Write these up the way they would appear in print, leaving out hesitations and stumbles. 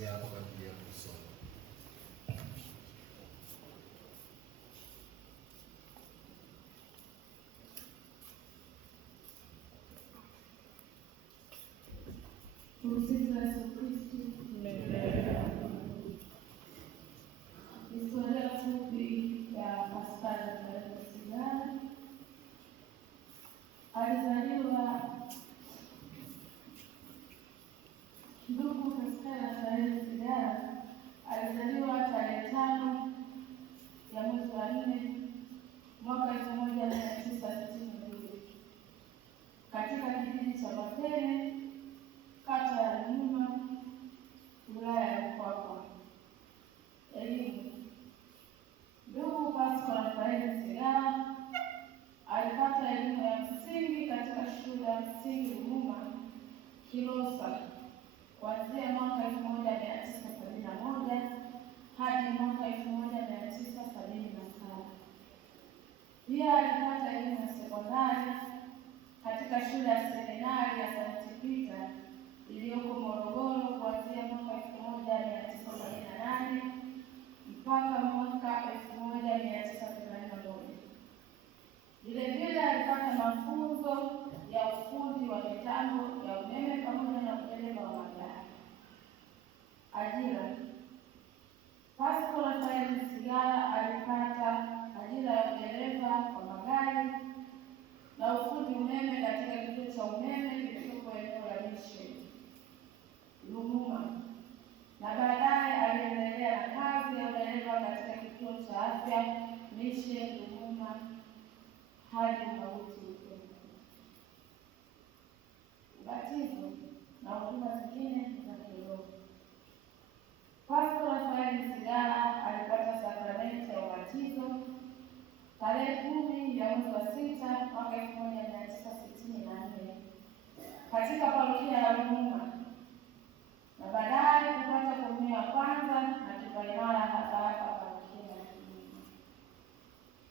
nafasi yako kwa ajili ya kusoma. Tumsifu Yesu Kristo. Historia fupi ya Pascal Sigara. Alizaliwa ndugu Pascal Sigara alizaliwa tarehe 5 ya mwezi wa 4 mwaka 1962 katika kijiji cha Mapele, kata ya Nyuma, wilaya ya Mpwapwa. Elimu. Ndugu Pascal Sigara alipata elimu ya msingi katika shule ya msingi Ruvuma Kilosa kuanzia mwaka 1971 hadi mwaka 1977. Pia alipata elimu ya sekondari katika shule ya seminari ya St. Peter iliyoko Morogoro kuanzia mwaka 1978 mpaka mwaka 1981. Vilevile alipata mafunzo ya ufundi wa mitambo ya umeme pamoja na udereva wa magari. Ajira. Pascal Sigara alipata ajira ya udereva wa magari na ufundi umeme katika kituo cha umeme kilichopo eneo la Mission Ruvuma, na baadaye aliendelea na kazi ya udereva katika kituo cha afya Mission Ruvuma hadi mauti. Ubatizo na huduma zingine za kiroho. Pascal Sigara alipata sakramenti ya ubatizo tarehe 10 ya mwezi wa 6 mwaka 1964 katika parokia ya Ruvuma, na baadaye kupata komunyo ya kwanza na kipaimara hapa parokia ya Ruvuma.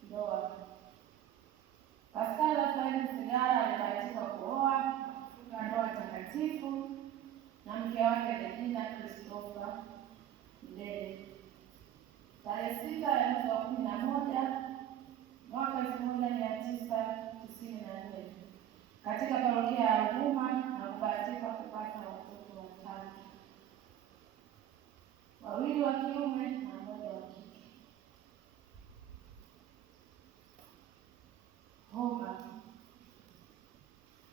Ndoa. Pascal Sigara alibahatika kuoa na ndoa takatifu na mke wake Regina Christopher Mdede tarehe 6 ya mwezi wa 11 mwaka 1994 katika parokia ya Ruvuma, na kubahatika kupata watoto 3, 2 wa kiume na 1 wa kike. Homa.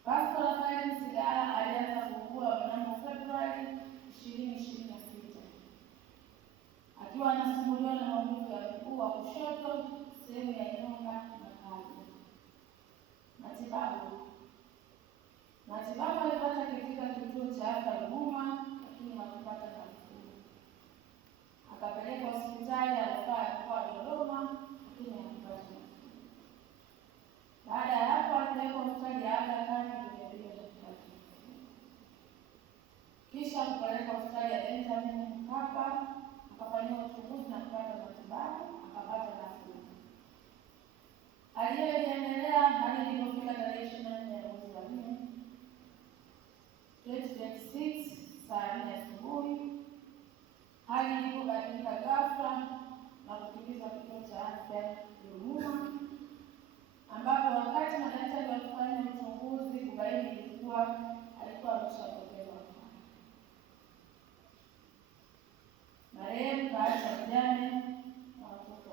Pascal Sigara alianza kuugua mnamo Februari 2026 akiwa anasumbuliwa na maumivu ya mguu wa kushoto, sehemu ya nyonga na paja. Matibabu alipata katika kituo cha afya Ruvuma, lakini hakupata nafuu. Akapelekwa hospitali ya rufaa ya mkoa wa Dodoma, lakini hakupata nafuu. Baada ya hapo alipelekwa hospitali ya Aga Khan kisha kupelekwa hospitali ya Benjamin Mkapa, akafanyiwa uchunguzi na kupata matibabu, akapata nafuu. Aliendelea hadi ilipofika tarehe 24 ya mwezi wa 4 2026 saa 4 asubuhi, hali ilipobadilika ghafla na kukimbizwa kituo cha afya Ruvuma, ambapo wakati madaktari walifanya uchunguzi kubaini alikuwa ameshapoteza fahamu. Marehemu kaacha mjane na watoto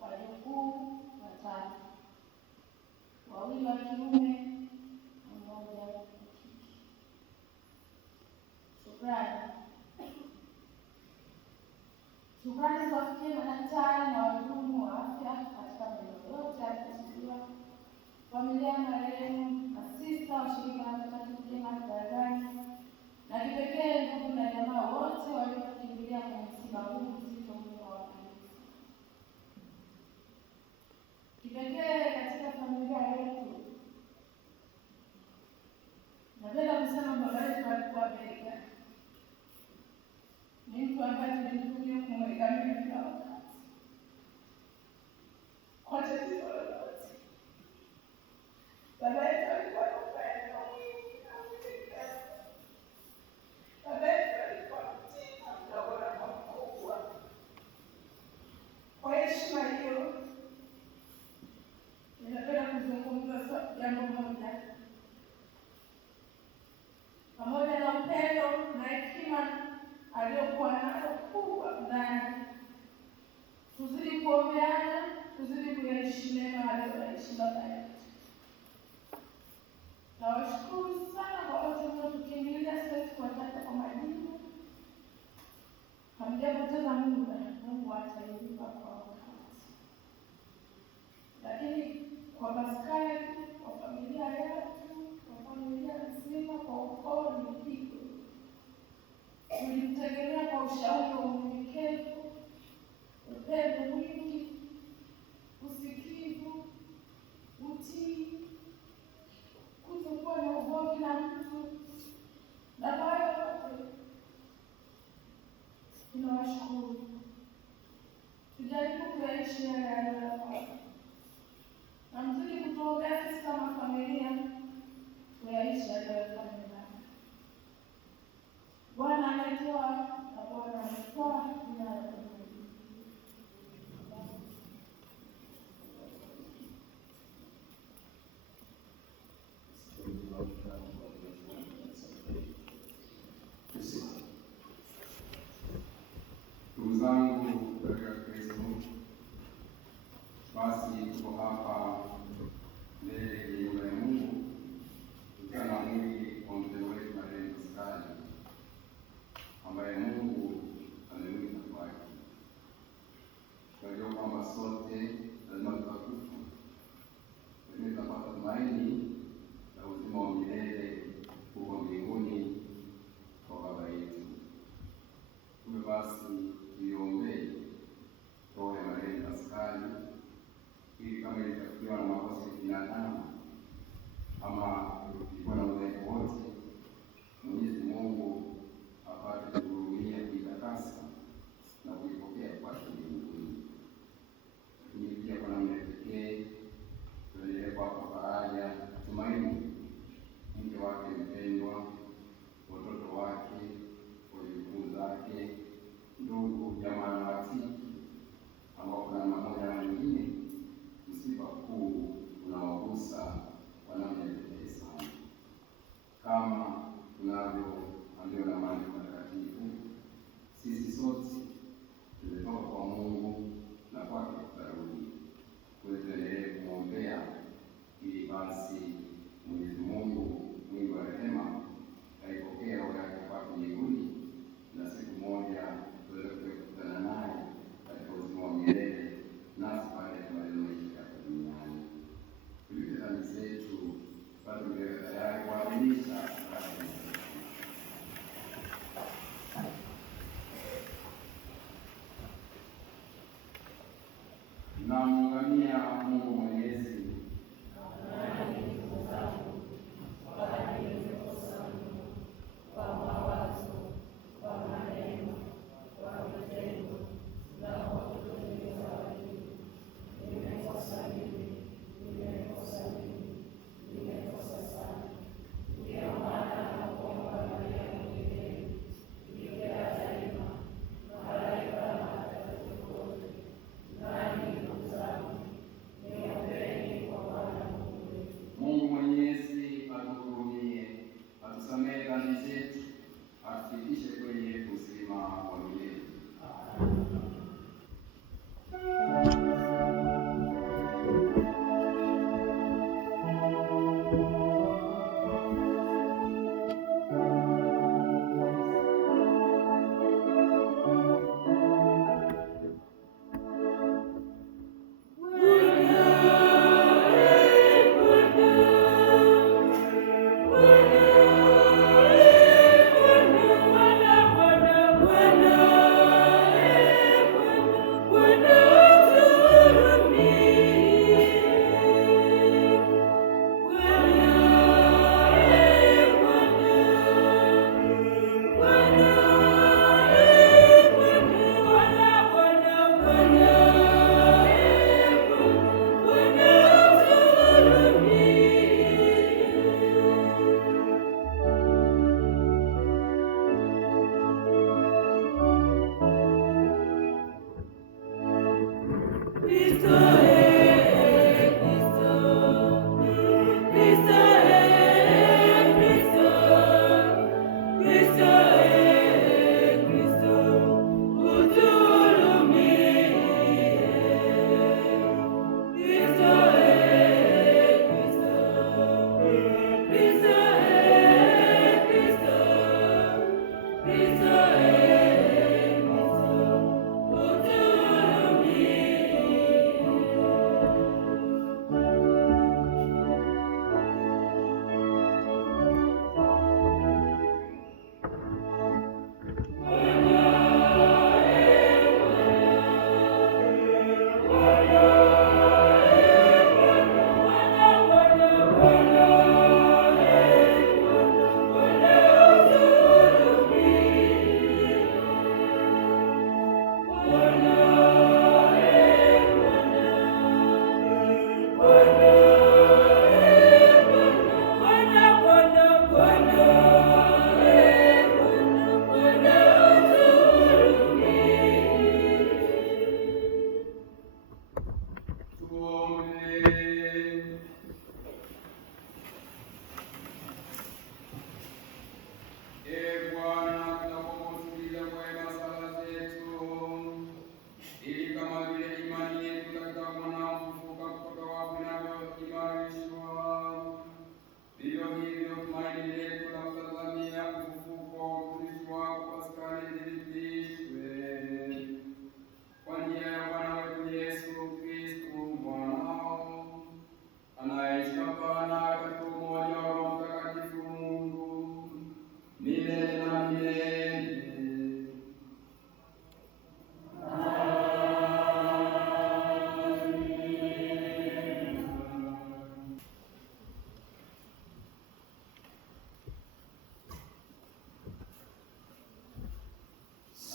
3, wajukuu 3, 2 wa kiume na 1 wa kike. Shukrani ziwafikie madaktari na wahudumu wa afya katika maeneo yote yaliyokusudiwa, familia ya marehemu, masista wa shirika la Mtakatifu Clement Daragani, na kipekee ndugu na jamaa wote waliokimbilia kwenye msiba huu mzito mno wa kanisa. Kipekee katika familia yetu, napenda kusema baba yetu alikuwa bega. Ni mtu ambaye tulitumia kumwegamia kila wakati kwa tatizo lolote. Baba yetu alikuwa na upendo mwingi na upendo. Baba yetu alikuwa aliyokuwa nayo kubwa ndani. Tuzidi kuombeana, tuzidi kuyaishi mema aliyoyaishi baba yetu. Nawashukuru sana kwa wote mnaotukimbilia, siwezi kuwataja kwa majina. Hamjapoteza muda, Mungu atalipa kwa wakati. Lakini kwa Pascal, kwa familia yetu, kwa familia nzima, kwa ukoo ni pigo. Tulimtegemea kwa ushauri wa unyenyekevu, upendo mwingi, usikivu, utii, kutokuwa na ugomvi na mtu, na hayo yote tunawashukuru. Tujaribu kuyaishi yale yaliyofaa, na mzidi kutuombea sisi kama familia kuyaishi yaliyofaa. Bwana ametoa na Bwana ametoa. Ndugu zangu katika Kristo, basi tuko hapa mbele ya nyumba ya Mungu tukiwa mwili wa mteule wetu marehemu Pascal ambaye Mungu amemwita kwake. Tunajua kwamba sote lazima tutakufa, lakini tutapata tumaini la uzima wa milele huko mbinguni kwa Baba yetu. Kumbe basi tuiombee roho ya marehemu Pascal ili kama ilitakiwa na makosa ya binadamu ama ilikuwa na udhaifu wote, Mwenyezi Mungu apate kuhurumia, kuitakasa na kuipokea kwake mbinguni. Lakini pia kwa namna pekee tuendelee kuwapa faraja, tumaini mke wake mpendwa, watoto wake, wajukuu zake, ndugu, jamaa na rafiki ambao kuna namna moja na nyingine msiba huu unawagusa kwa namna ya pekee sana. Kama tunavyoambiwa na Maandiko Matakatifu, sisi sote tumetoka kwa Mungu na kwake tutarudi. Tuendelee kumwombea ili basi Mwenyezi Mungu mwingi wa rehema aipokee roho yake kwake mbinguni, na siku moja tuweze kukutana naye katika uzima wa milele, nasi baada ya kumaliza maisha hapa duniani. Tulipe dhambi zetu, bado tuwe tayari kuadhimisha namuungamia Mungu Mwenyezi Bwana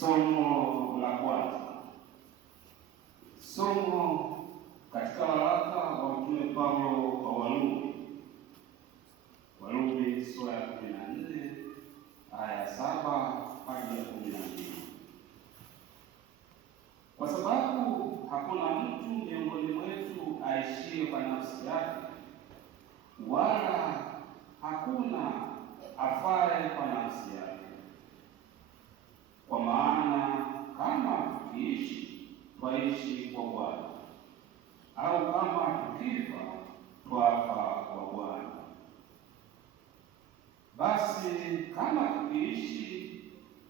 Somo la kwanza. Somo katika waraka wa Mtume Paulo kwa Warumi. Warumi sura ya 14 aya 7 hadi ya 12. Kwa sababu hakuna mtu miongoni mwetu aishie kwa nafsi yake, wala hakuna afaye kwa nafsi yake. Kwa maana kama tukiishi, twaishi kwa Bwana, au kama tukifa, twafa kwa Bwana. Basi kama tukiishi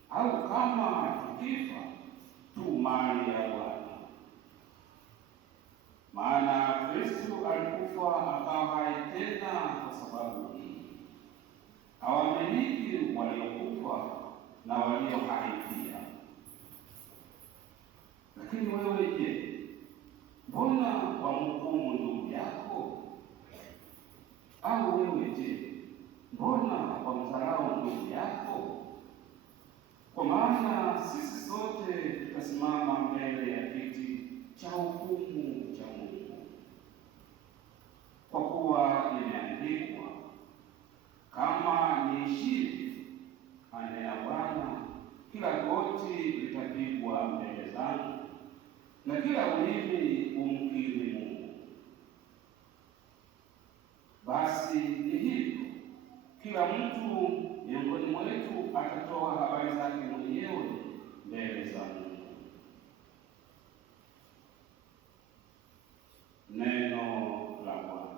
au kama tukifa, tu mali ya Bwana. Maana Kristo alikufa akawa hai tena kwa sababu hii, hawamiliki waliokufa na walio hai pia. Lakini wewe je, mbona wamhukumu ndugu yako? Au wewe je, mbona wamdharau ndugu yako? Kwa maana sisi sote tutasimama mbele ya kiti cha hukumu cha Mungu. Kwa kuwa imeandikwa, kama niishivyo, anena Bwana, kila goti litapigwa mbele zangu, na kila ulimi umkiri Mungu. Basi ni hivyo, kila mtu miongoni mwetu atatoa habari zake mwenyewe mbele za Mungu. Neno la Bwana.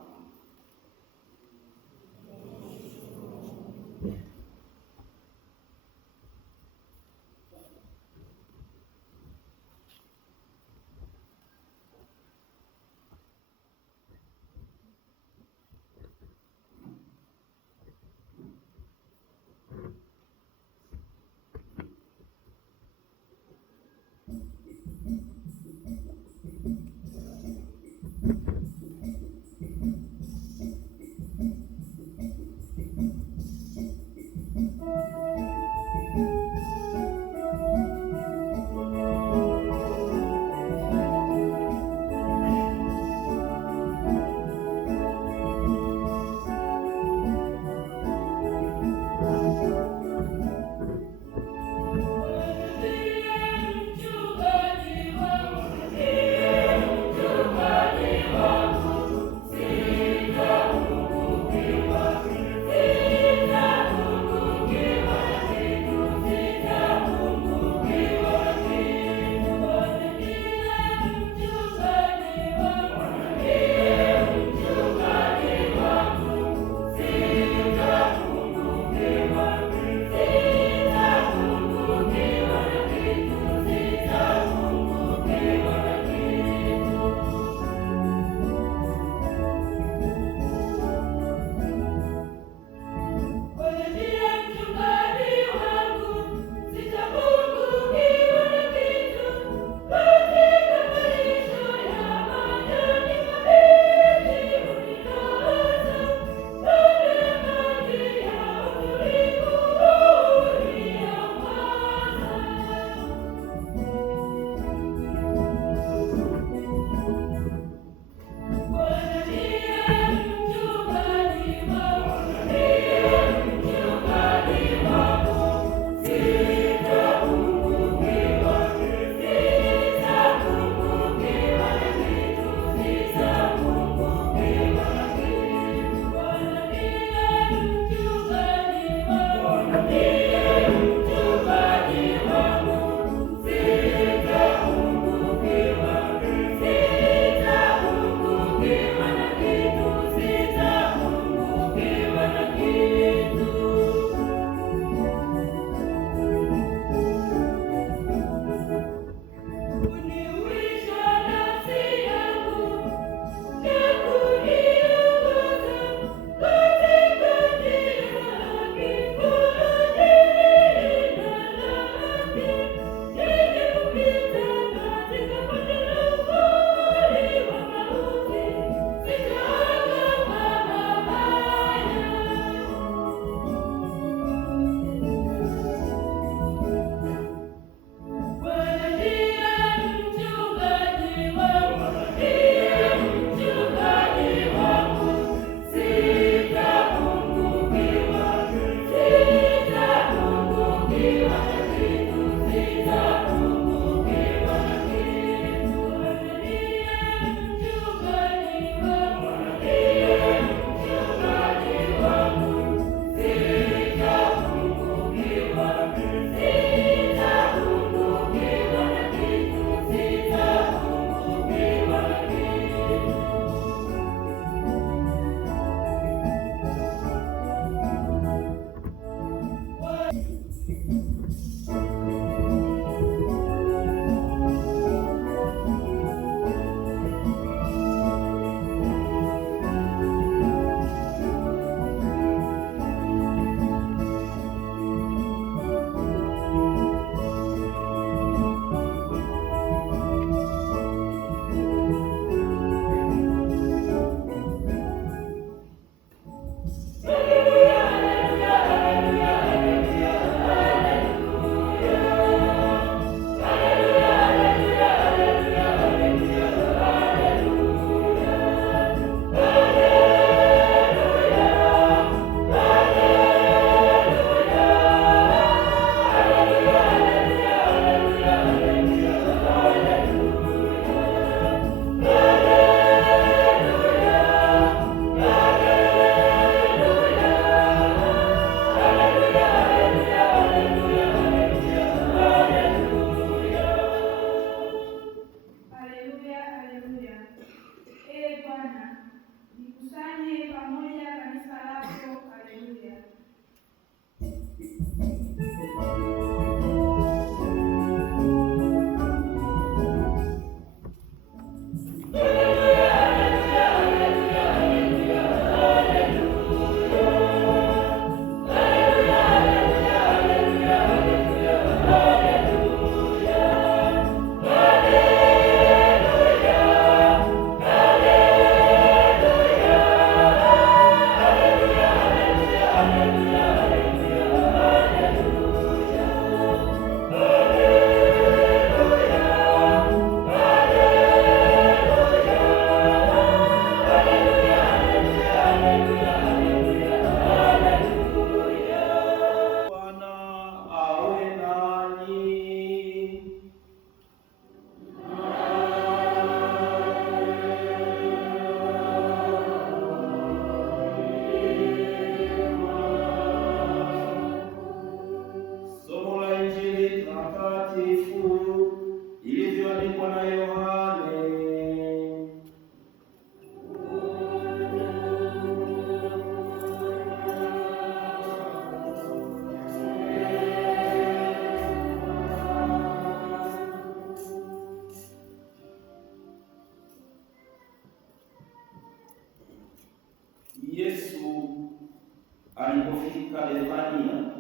Alipofika Bethania,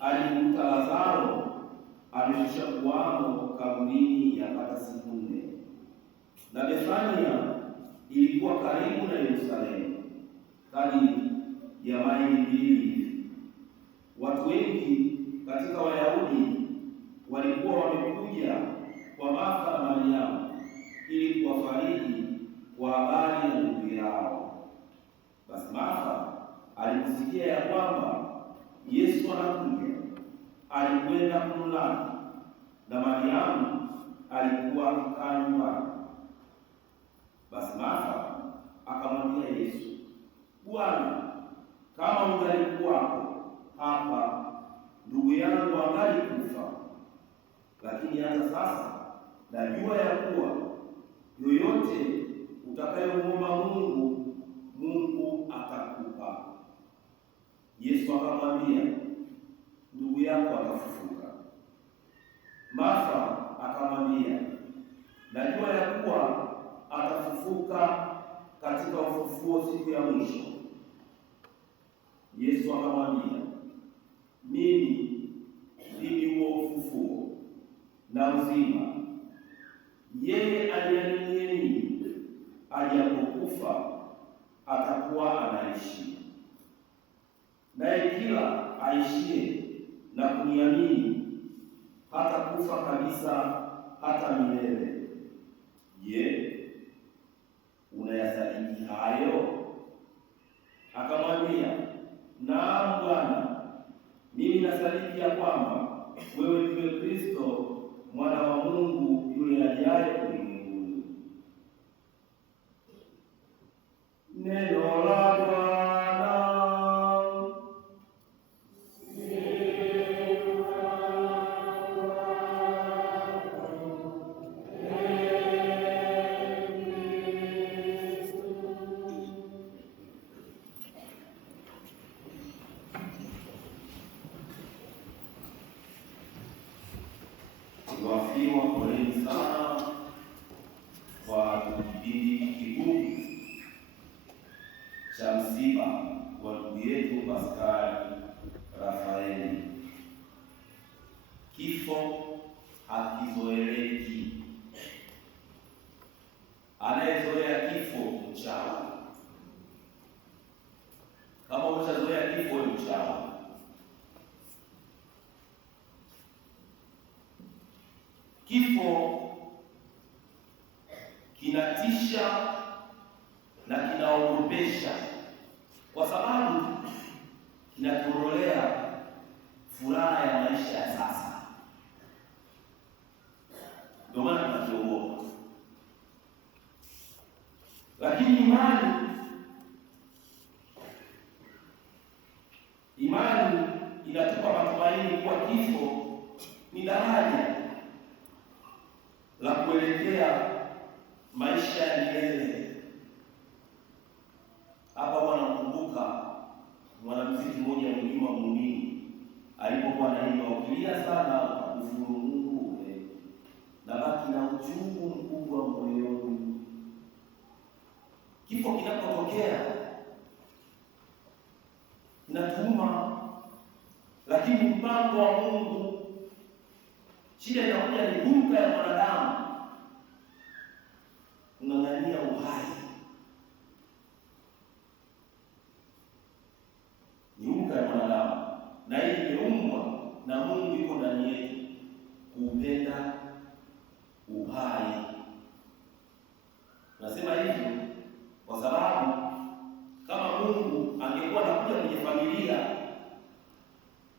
alimkuta Lazaro amekwisha kuwamo kaburini yapata siku 4. Na Bethania ilikuwa karibu na Yerusalemu, kadiri ya maili 2 hivi. Watu wengi katika Wayahudi walikuwa wamekuja kwa Martha na Mariamu ili kuwafariji kwa habari ya ndugu yao. Basi Martha aliposikia ya kwamba Yesu anakuja, alikwenda kumlaki, na Mariamu alikuwa akikaa nyumbani. Basi Martha akamwambia Yesu, Bwana, kama ungalikuwako hapa, ndugu yangu angalikufa. Lakini hata sasa najua ya kuwa yoyote utakayomwomba Mungu, Mungu atakupa. Yesu akamwambia, ndugu yako atafufuka. Martha akamwambia, najua ya kuwa atafufuka katika ufufuo siku ya mwisho. Yesu akamwambia, mimi ndimi huo ufufuo na uzima. Yeye aliaminiye mimi, ajapokufa atakuwa anaishi, naye kila aishie na kuniamini hata kufa kabisa hata milele. Je, unayasadiki hayo? Akamwambia, naam Bwana, mimi nasadiki ya kwamba Wafiwa, poleni sana kwa kipindi kigumu cha msiba wa ndugu yetu Paskali Rafaeli. Kifo hakizoeleki. Anayezoea kifo mchawi. Kama umeshazoea kifo ni mchawi. Kifo kinatisha na kinaogopesha, kwa sababu kinatuondolea furaha ya maisha ya sasa. Ndio maana tunakiogopa. Lakini imani inatupa matumaini kuwa kifo ni daraja la kuelekea maisha ya milele. Hapa wanakumbuka mwanamuziki mmoja Mjuma Muumini alipokuwa anaimba, ukilia sana kufuru Mungu na baki na uchungu mkubwa moyoni. Kifo kinapotokea kinatuuma, lakini mpango wa Mungu, shida inakuja ni hulka ya mwanadamu kung'ang'ania uhai. Ni hulka ya mwanadamu, na hii imeumbwa na Mungu, iko ndani yetu kuupenda uhai. Nasema hivyo kwa sababu kama Mungu angekuwa anakuja kwenye familia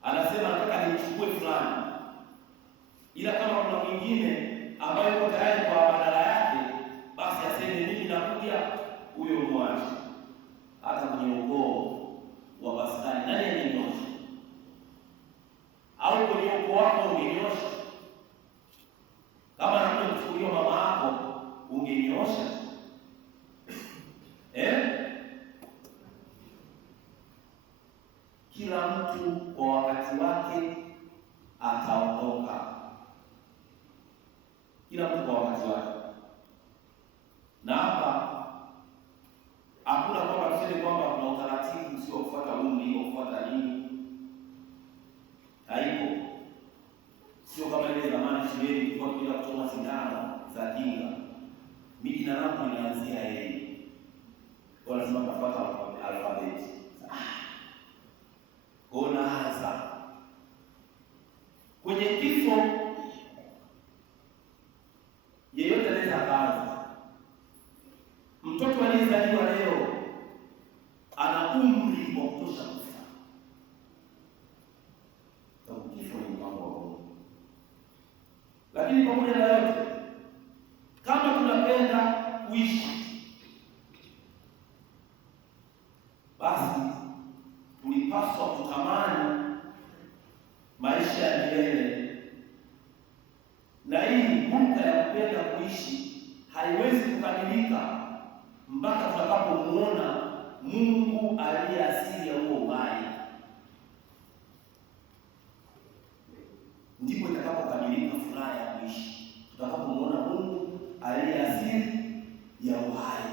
anasema nataka nichukue fulani, ila kama kuna mwingine ambaye yuko tayari kwa badala yake, basi aseme mimi nakuja, huyo mwache. Hata kwenye ukoo wa Paskali nani amenyosha? Au kwenye ukoo wako ungenyosha? Kama anakuja kuchukuliwa mama yako ungenyosha? Kila mtu kwa wakati wake ataondoka. Kila mtu kwa wakati wake. Na hapa hakuna kwamba tuseme kwamba kuna utaratibu sio kufuata umri au kufuata nini. Haipo. Sio kama ile zamani shuleni tulikuwa tunaenda kuchoma sindano za kinga. Mimi jina langu linaanzia yeye. Kwa lazima kufuata alfabeti. Unaanza kwenye kifo, yeyote anaweza akaanza. Mtoto aliyezaliwa leo ana umri wa kutosha kufa. Sababu kifo ni mpango wa Mungu. Lakini pamoja na yote, kama tunapenda kuishi, basi tulipaswa kutamani maisha ya milele. Na hii hulka ya kupenda kuishi haiwezi kukamilika mpaka tutakapomuona Mungu aliye asili ya huo uhai. Ndipo itakapokamilika furaha ya kuishi, tutakapomuona Mungu aliye asili ya uhai.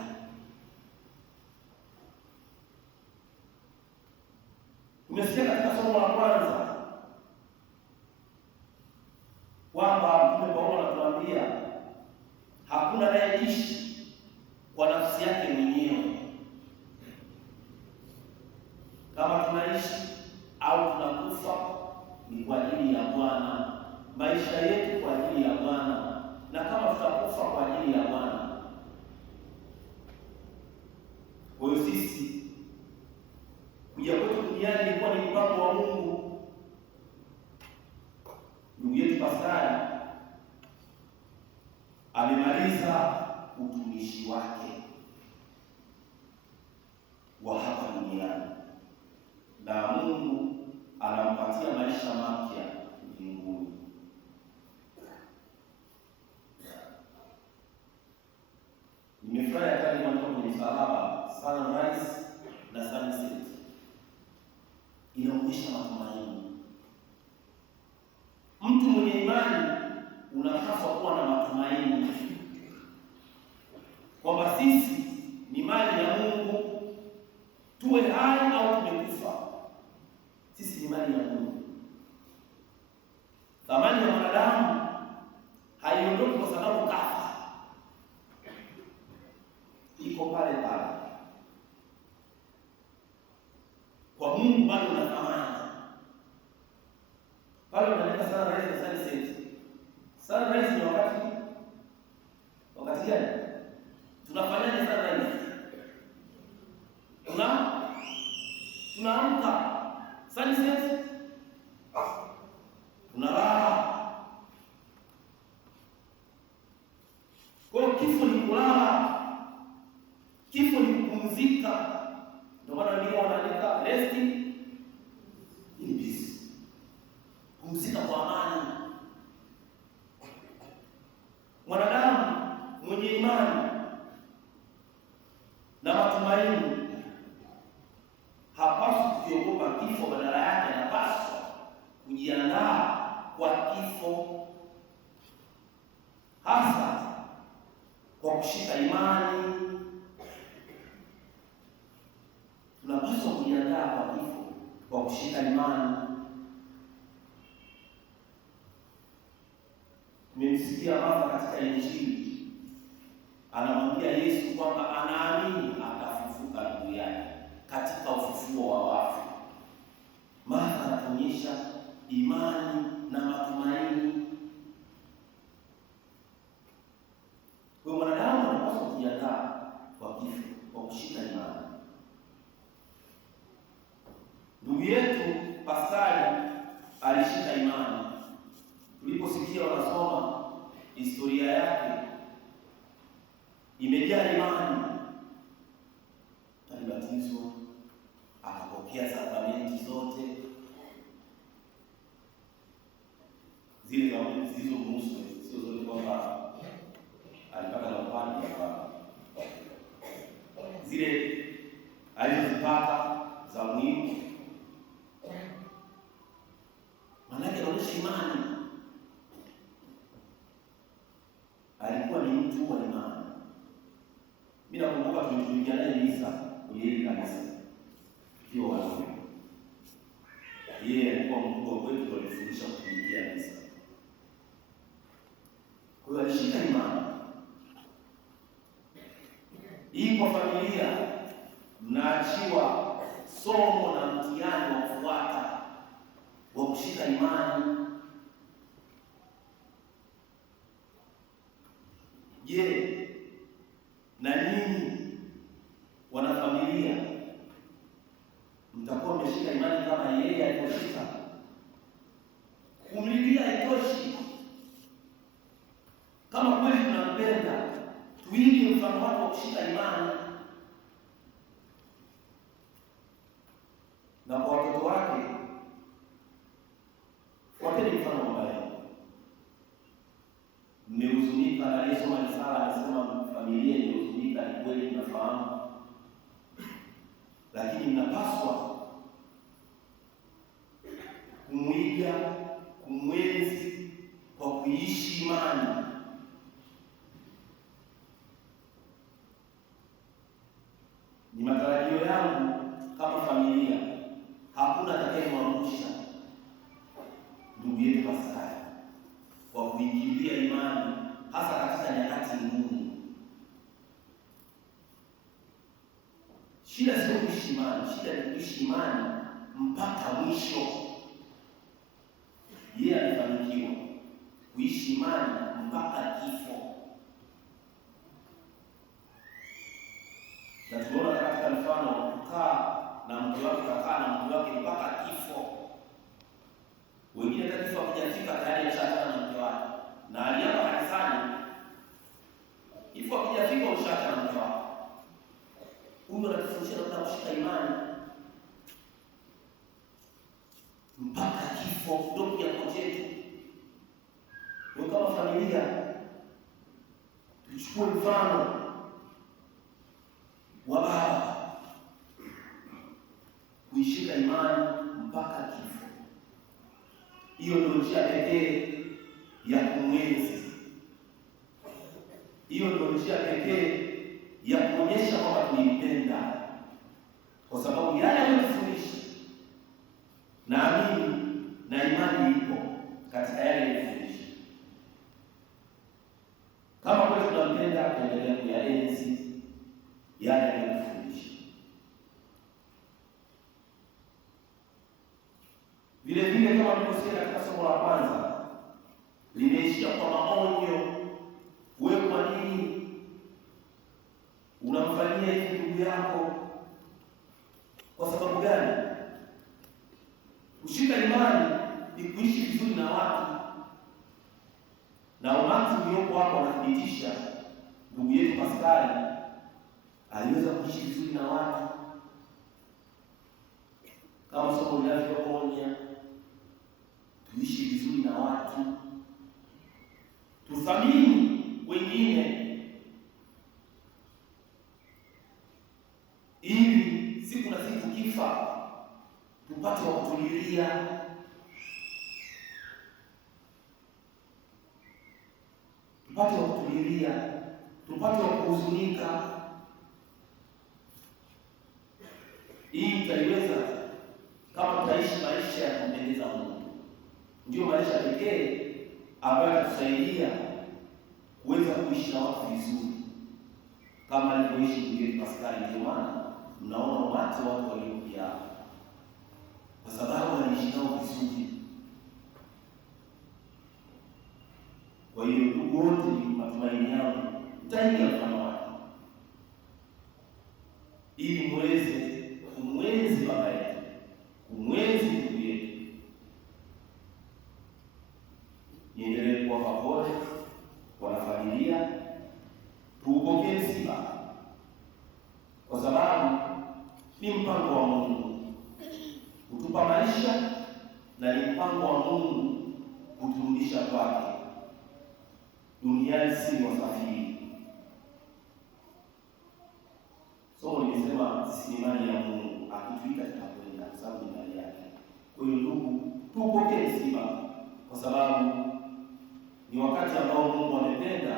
Tumesikia katika somo la kwanza kwamba Mtume Paulo anatuambia hakuna anayeishi kwa nafsi yake mwenyewe. Kama tunaishi au tunakufa ni kwa ajili ya Bwana, maisha yetu kwa ajili ya Bwana, na kama tutakufa kwa ajili ya Bwana. Kwa hiyo sisi kuja kwetu duniani ilikuwa ni mpango wa Mungu. Ndugu yetu Paskali amemaliza utumishi wake wa hapa duniani, na Mungu anampatia maisha mapya mbinguni. Nimefurahi hata nimeandika kwenye msalaba sunrise na sunset, inaonyesha matumaini. Mtu mwenye imani unapaswa kuwa na matumaini kwamba sisi ni mali ya Mungu, tuwe hai au tumekufa, sisi ni mali ya Mungu. Thamani ya mwanadamu haiondoki kwa sababu kafa, iko pale pale. Kwa Mungu bado una thamani. Pale unaleta sunrise na sunset. Sunrise ni wakati gani? Tunafanyaje sunrise? Tunaamka. Sunset tunalala. Kwa hiyo kifo ni kulala, kifo ni kupumzika. Ndio maana wengine wanaandika rest in peace, pumzika kwa amani. Mwanadamu mwenye imani na matumaini hapaswi kuogopa kifo, badala yake anapaswa kujiandaa kwa kifo, hasa kwa kushika imani. Tunapaswa kujiandaa kwa kifo kwa kushika imani. Tumemsikia Martha katika Injili anamwambia Yesu kwamba anaamini atafufuka ndugu yake katika ufufuo wa wafu. Martha anatuonyesha imani na matumaini. Kwa mwanadamu anapaswa kujiandaa kwa kifo kwa kushika imani. Ndugu yetu Pascal alishika imani. Tuliposikia wanasoma historia yake, imejaa imani. Alibatizwa, akapokea sakramenti zote zile za zilizomhusu, sio zote kwamba alipata na upande hapa, zile alizozipata za muhimu. Maanake anaonyesha imani. Alikuwa ni mtu wa imani. Mimi nakumbuka tulitumikia naye misa kwenye hili kanisa tukiwa wazee. Yeye alikuwa mkubwa kwetu, alifundisha kutumikia misa. Kwa hiyo alishika imani. Hii kwa familia mnaachiwa somo na mtihani wa kufuata wa kushika imani. Je, na nyinyi wanafamilia mtakuwa mmeshika imani kama yeye aliposhika? Kumlilia haitoshi. Kama kweli tunampenda, tuige mfano wake wa kushika imani. Na kwa watoto wake, fuateni mfano mbaya. Mmehuzunika, na aliyesoma risala anasema familia imehuzunika. Ni kweli, tunafahamu, lakini mnapaswa kumwiga, kumwenzi kwa kuishi imani. Ni matarajio yangu kama familia, hakuna atakayemwangusha ndugu yetu Pascal kwa kuikimbia imani, hasa katika nyakati ngumu. Shida sio kuishi imani, shida ni kuishi imani mpaka mwisho. Yeye alifanikiwa kuishi imani mpaka kifo, na tunaona katika mfano kukaa na mke wake, kakaa na mke wake mpaka kifo. Wengine hata kifo hakijafika tayari ameshaachana na mke wake, na aliapa kanisani, kifo hakijafika ushaachana na mke wake. Huyu anatufundisha namna ya kushika imani mpaka kifo, ndio kiapo chetu. Kwa kama familia tuchukue mfano wa baba, kuishika imani mpaka kifo. Hiyo ndio njia pekee ya kumwenzi. Hiyo ndio njia pekee ya kuonyesha kwamba tulimpenda, kwa sababu yale aliyotufundisha, naamini na imani ipo katika yale aliyotufundisha. Kama kweli tunampenda, tuendelee kuyaenzi yale aliyotufundisha. Vile vile kama tulivyosikia katika somo la kwanza, limeishia kwa maonyo. Wewe kwa nini unamfanyia hivi ndugu yako? Kwa sababu gani? Kushika imani ni kuishi vizuri na watu, na umati uliopo hapo unathibitisha ndugu yetu Paskali aliweza kuishi vizuri na watu, kama somo linavyoonya tuishi vizuri na watu, tuthamini wengine, ili siku na siku kifa tupate wa kutulilia, tupate wa kuhuzunika. Hii tutaiweza kama tutaishi maisha ya kumpendeza Mungu. Ndio maisha pekee ambayo yatatusaidia kuweza kuishi na watu vizuri, kama alivyoishi ndugu yetu Paskali. Ndio maana mnaona umati watu waliokuja, kwa sababu aliishi nao vizuri. Kwa hiyo ndugu wote, ni matumaini yangu mtaiga mfano wake, ili muweze kumwenzi baba yetu, kumwenzi ndugu yetu. Niendelee kuwapa pole wanafamilia, tuupokee msiba, kwa sababu ni mpango wa Mungu kutupa maisha, na ni mpango wa Mungu kuturudisha kwake. Duniani si wasafiri. Somo nimesema sisi ni mali ya Mungu, akituita tutakwenda, kwa sababu ni mali yake. Kwa hiyo ndugu, tupokee msiba, kwa sababu ni wakati ambao Mungu amependa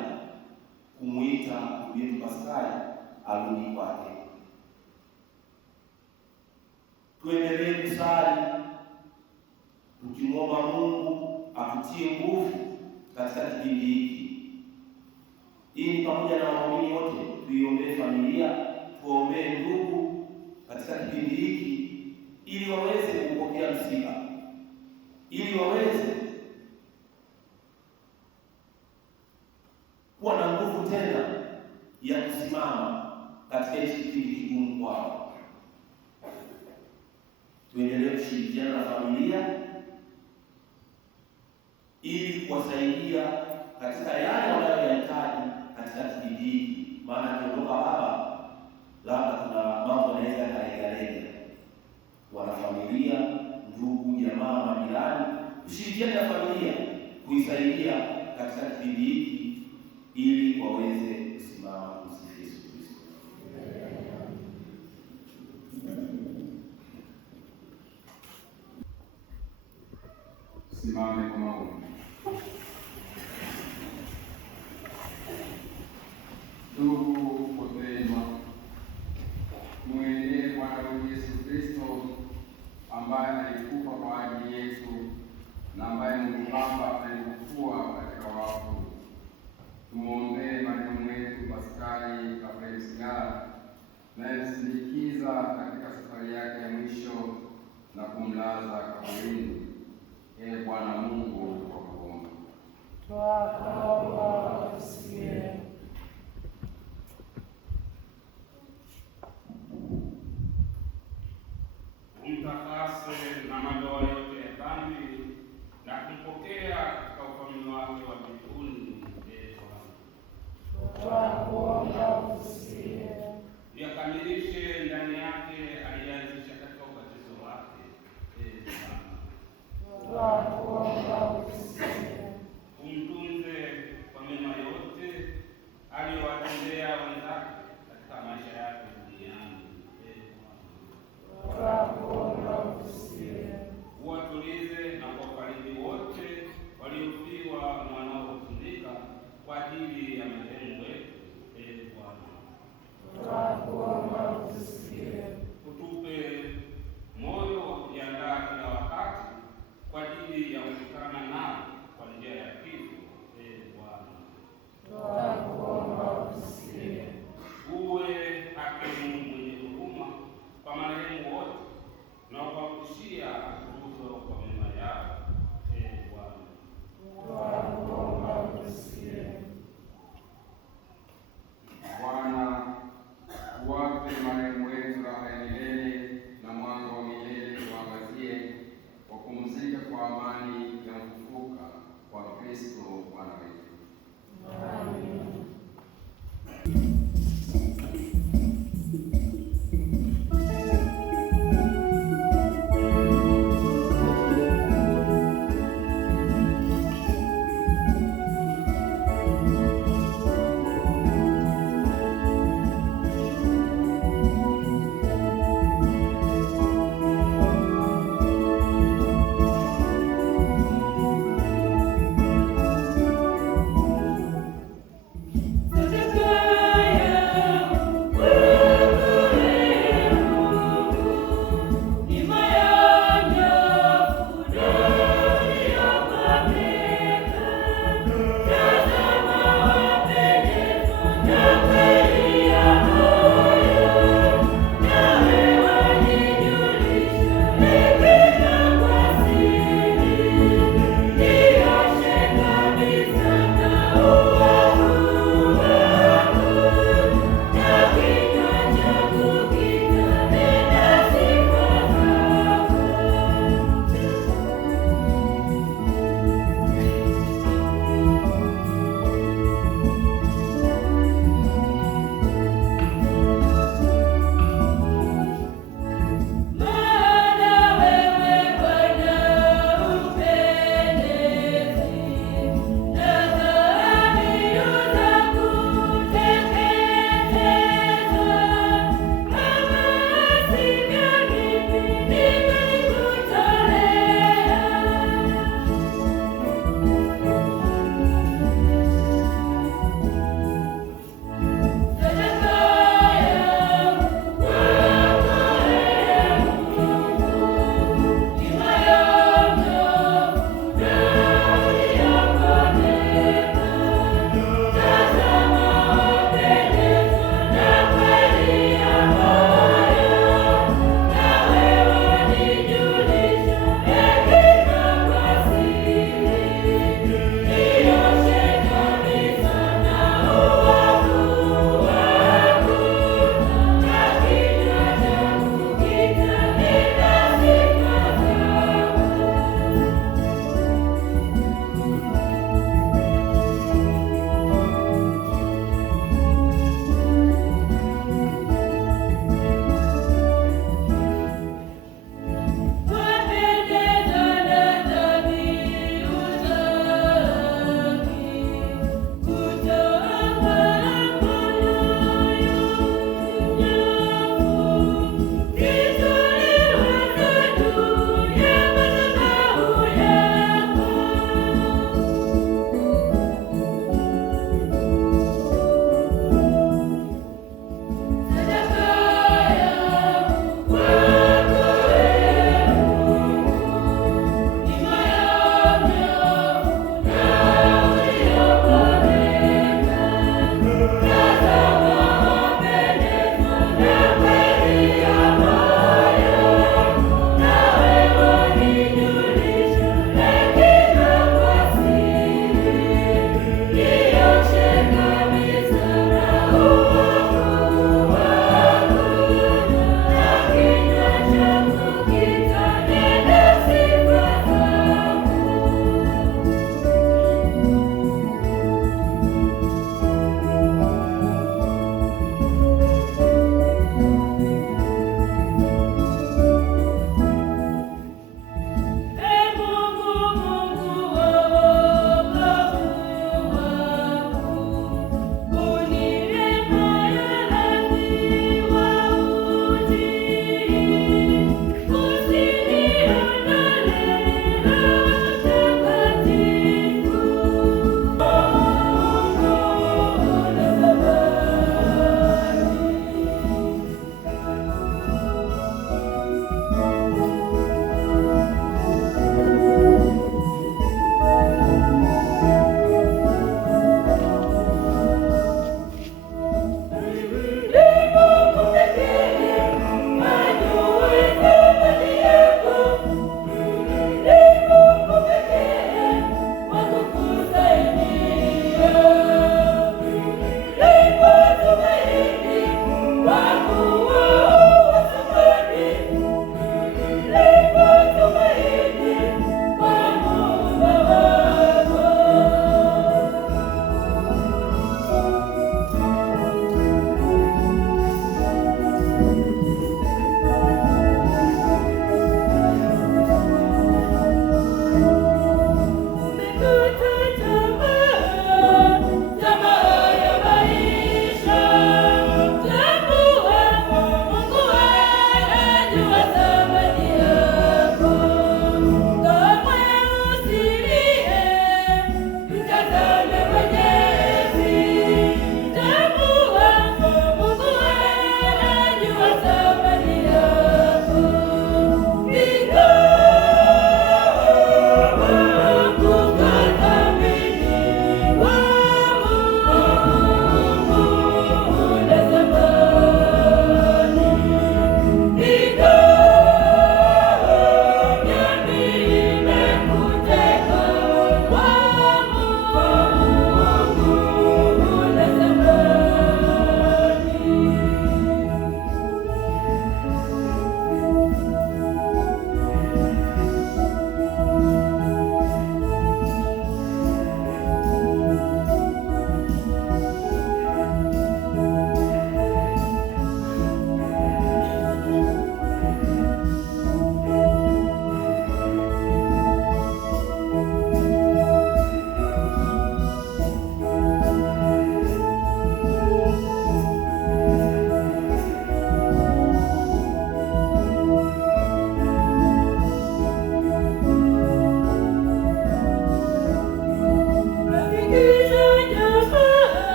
kumuita ndugu yetu Paskali arudi kwake. Tuendelee kusali tukimwomba Mungu akutie nguvu katika kipindi hiki. Hii ni pamoja na waumini wote, tuiombee familia, tuombee ndugu katika kipindi hiki, ili waweze kupokea msiba, ili waweze kuwa na nguvu tena ya kusimama katika hiki kipindi kigumu kwao. Tuendelee kushirikiana na familia ili kuwasaidia katika yale wanayoyahitaji katika kipindi hiki, maana akiondoka baba, labda kuna mambo yanaweza yakaregarega. Wanafamilia, ndugu, jamaa, majirani, kushirikiana na familia kuisaidia katika kipindi hiki ili waweze kusimama kumsifu Yesu Kristo. Simame kwa maombi. Ndugu wapendwa, mwendee Bwana wetu Yesu Kristo ambaye alikufa kwa ajili yetu na ambaye Mungu Baba alimfufua katika wafu. Tumwombee marehemu wetu Paskali Kaperesigara, nayesindikiza katika safari yake ya mwisho na kumlaza kaburini. Ee Bwana Mungu, twakuomba. Twakuomba usikie. Umtakase na madoa yote ya dhambi na kumpokea katika ufalme wake wa mbinguni. Ee Bwana, twakuomba usikie. yakamilishe ndani yake alianzisha katika ubatizo wake. Ee Bwana, twakuomba usikie. Kristo Bwana wetu.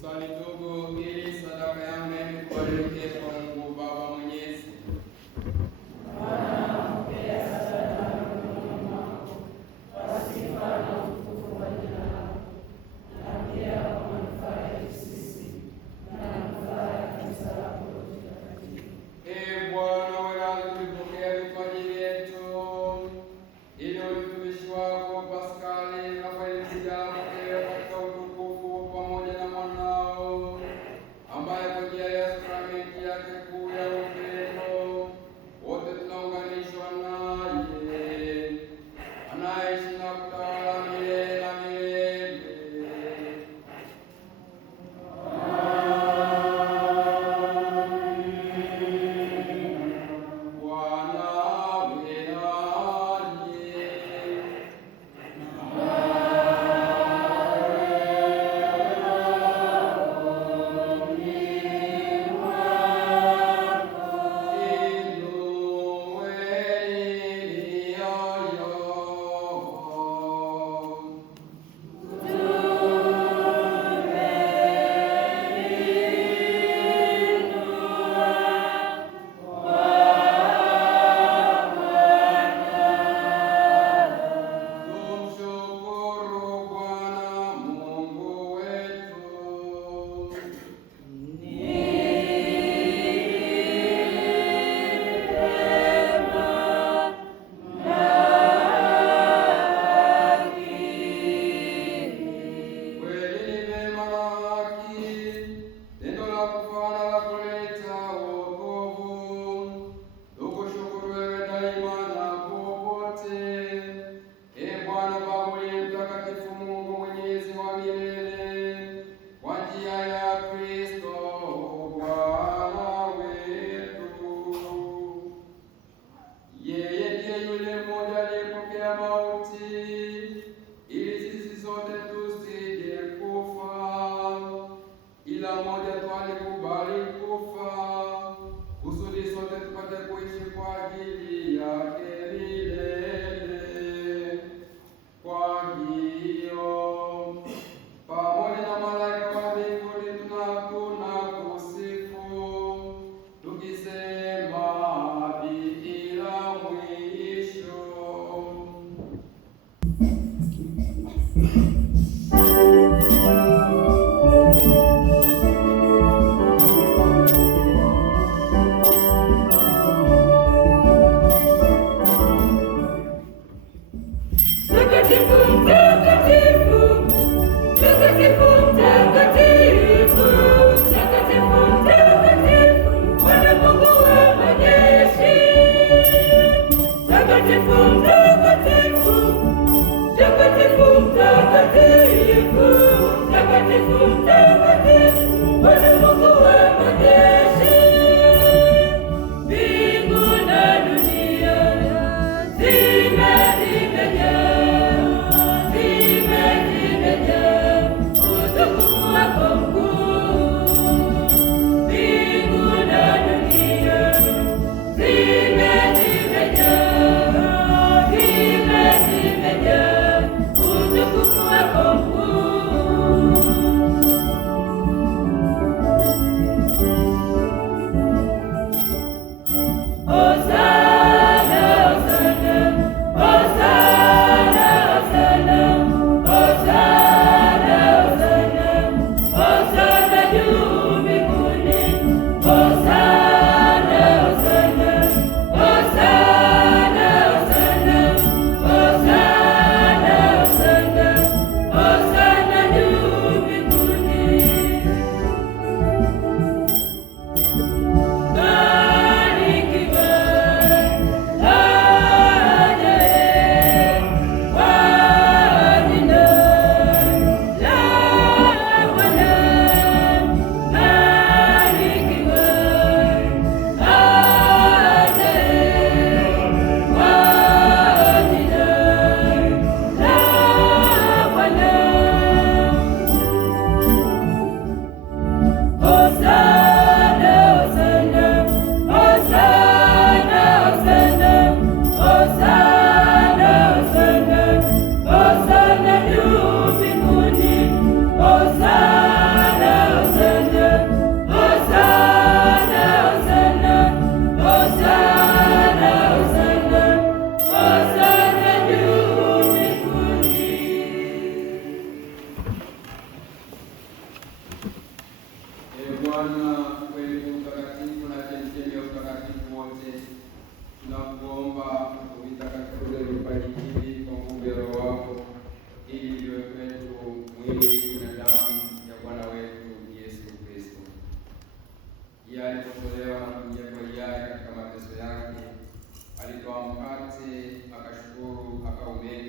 Tusali ndugu, ili sadaka yangu ikubalike kwa Mungu Baba Mwenyezi. Mtakatifu, mtakatifu, mtakatifu, mtakatifu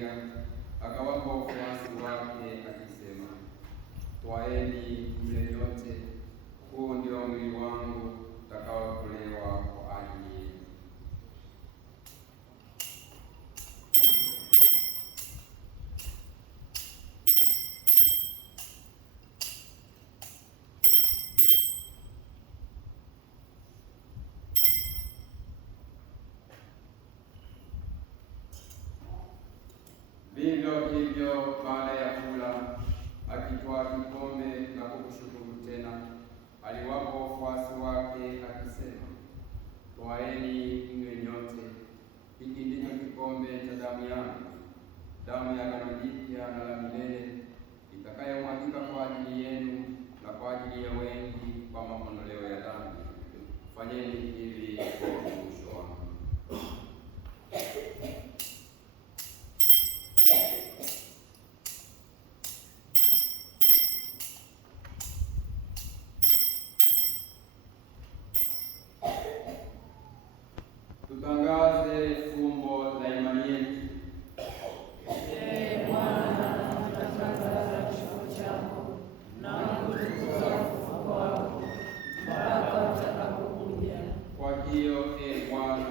Galilaya, akawapa wafuasi wake akisema, twaeni mle nyote, huu ndio mwili wangu utakaotolewa kwa ajili yenu. Vivyo hivyo baada ya kula, akitwaa kikombe na kukushukuru tena, aliwapa wafuasi wake akisema, twaeni mnywe nyote, hiki ndicho kikombe cha damu yangu, damu ya agano jipya na la milele, itakayomwagika kwa ajili yenu na kwa ajili ya wengi kwa maondoleo ya dhambi. Fanyeni hivi kwa ukumbusho wangu. Tutangaze fumbo la imani yetu. Ee Bwana, tunatangaza kifo chako na kutukuza ufufuko wako mpaka utakapokuja. Kwa hiyo, Ee Bwana,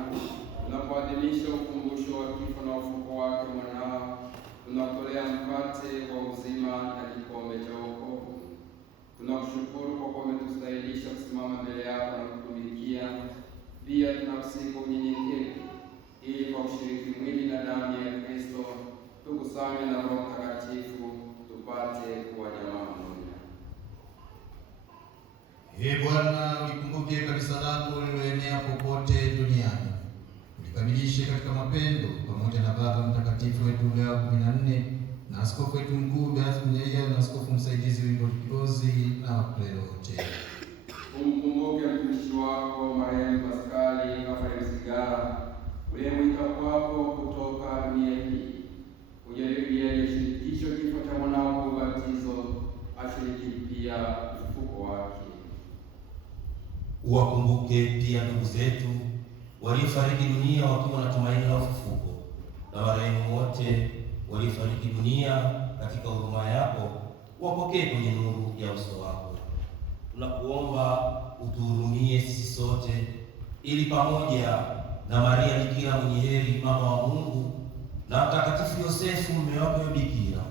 tunapoadhimisha ukumbusho wa kifo na ufufuko wake mwanao, tunatolea mkate wa uzima na kikombe cha wokovu. Tunakushukuru kwa kuwa umetustahilisha kusimama mbele yako na kutumikia. Pia tunakusihi kwa unyenyekevu, ili kwa kushiriki mwili na damu ya Kristo tukusanywe na Roho Mtakatifu tupate kuwa jamaa moja. Ee Bwana, ulikumbuke kanisa lako lililoenea popote duniani, ulikamilishe katika mapendo, pamoja na Baba Mtakatifu wetu Leo 14 na askofu wetu mkuu Beato Mnyeya na askofu msaidizi Wimbo Kigozi na waklero wote. Umkumbuke mtumishi wako marehemu Paskali Rafael Sigara, uliyemwita kwako kutoka dunia hii. Ujalie aliyeshirikishwa kifo cha mwanao kwa ubatizo ashiriki pia ufufuko wake. Uwakumbuke pia ndugu zetu waliofariki dunia wakiwa na tumaini la ufufuko, na marehemu wote waliofariki dunia katika huruma yako, wapokee kwenye nuru ya uso wako. Tunakuomba utuhurumie sisi sote, ili pamoja na Maria Bikira mwenye heri, mama wa Mungu, na Mtakatifu Yosefu mume wake Bikira,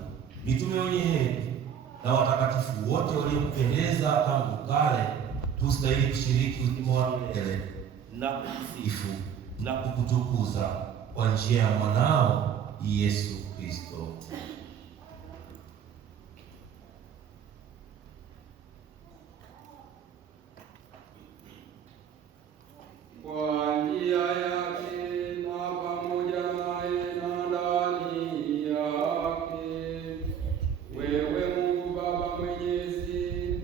mitume wenye heri na watakatifu wote waliokupendeza tangu kale, tustahili kushiriki uzima wa milele na kukusifu na kukutukuza kwa njia ya mwanao Yesu Kristo. Kwa njia yake na pamoja naye na ndani yake, wewe Mungu Baba Mwenyezi,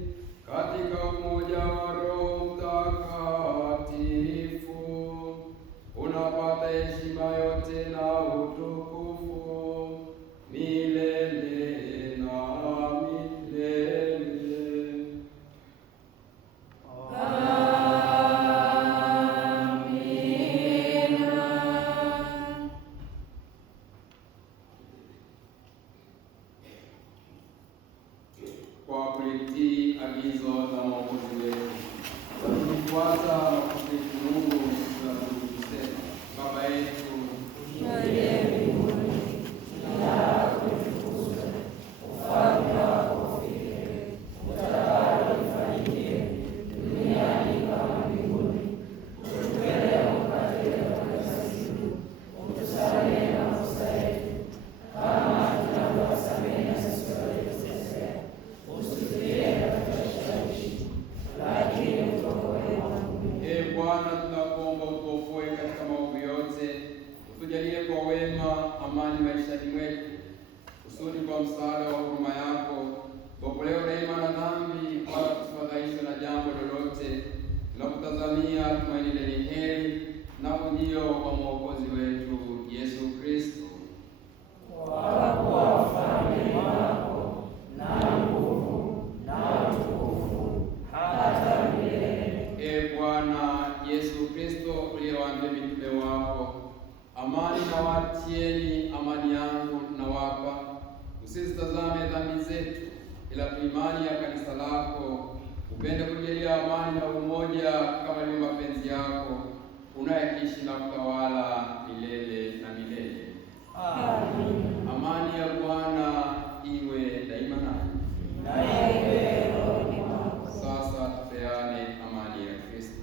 katika umoja wa Roho Mtakatifu, unapata heshima yote na utukufu milele na milele. Kwa kulitii agizo la Mwokozi wetu, tukifuata makusudi Mungu na kusema, Baba yetu Uliye mbinguni, jina lako litukuzwe, ufalme wako ufike, utakalo lifanyike duniani kama mbinguni. Utupe leo mkate wetu wa kila siku, utusamehe makosa yetu kama tunavyowasamehe na sisi waliotukosea, usitutie katika kishawishi, lakini utuokoe maovuni. Ee Bwana, tunakuomba utuokoe katika maovu yote, utujalie kwa wema amani maishani mwetu, kusudi kwa msaada wa huruma yako tuokolewe rehema na dhambi, wala tusifadhaishwe na jambo lolote, tunakutazamia tumaini lenye heri na ujio wa Mwokozi wetu Yesu Kristo. Kwa kuwa ufalme wako na nguvu na utukufu hata milele. Ee Bwana Yesu Kristo, uliyewaambia mitume wako, amani na wachieni, amani yangu na Upende kujalia amani na umoja kama ni mapenzi yako, unayeishi na kutawala milele na milele. Amen. Amani ya Bwana iwe daima nanyi. Na iwe rohoni mwako. Sasa tupeane amani ya Kristo.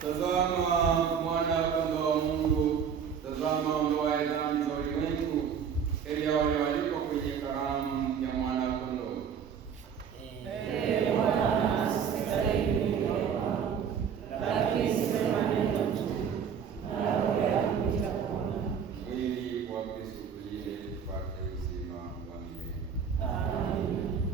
Tazama mwana kondoo wa Mungu, tazama ondoaye dhambi za ulimwengu. Heri hao walioalikwa kwenye karamu ya mwana kondoo. Ee Bwana, sistahili kuja kwangu, lakini sema neno tu, na roho yangu itapona. Mwili wa Kristo tulile, tupate uzima wa milele. Amen.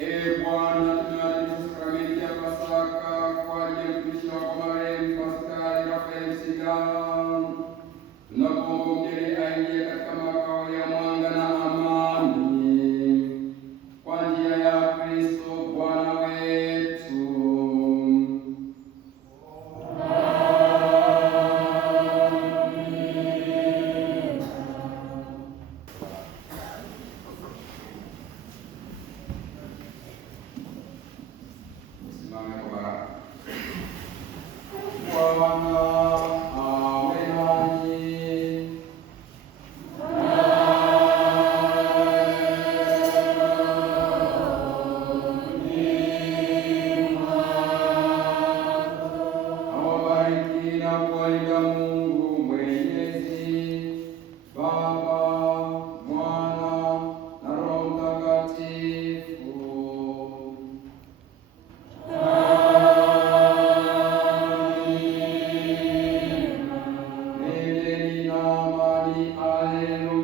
Ee Bwana, tumeadhimisha sakramenti ya Pasaka kwa ajili ya mtumishi wako marehemu Paskali Rafael Sigala. Tunakuomba umjalie aingie katika makao ya mwanga na amani kwa njia ya Kristo Bwana wetu. Simame kwa baraka. Bwana awe nanyi. Awabariki na kuwalinda Mungu Mwenyezi, Baba, Mwana na Roho Mtakatifu. Nendeni na amani. Haleluya.